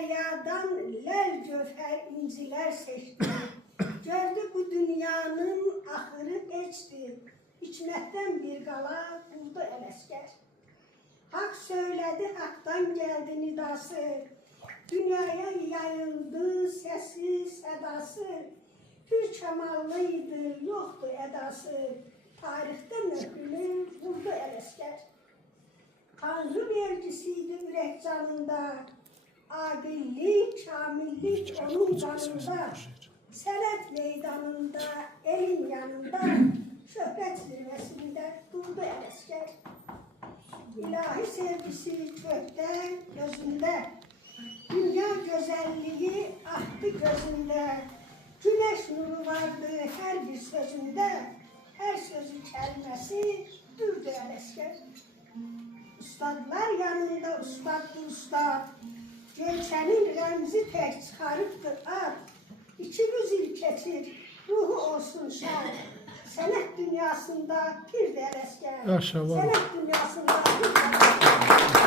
deryadan lel cöfər inciler seçti. Gördü bu dünyanın ahırı geçti. Hikmetten bir qala buldu Ələsgər. Hak söyledi, haktan geldi nidası. Dünyaya yayıldı sesi, sedası. Pür kemallıydı, yoktu edası. Tarihte möhrünü buldu Ələsgər. Tanrı vergisiydi ürək canında. Adillik, kamillik onun canında. Sənət meydanında, elin yanında, şöhrət zirvəsində durdu Ələsgər. İlahi sevgisi kökdə, gözündə, dünya gözəlliyi ahtı gözündə, güneş nuru vardı hər bir sözündə, hər sözü kəlməsi dürdü Ələsgər. Ustadlar yanında ustaddı ustad, Gölçənin rəmzi tək çıxarıbdı ad. 200 il keçir, ruhu olsun şad. Sənət dünyasında bir də Ələsgər. Sənət dünyasında bir də Ələsgər.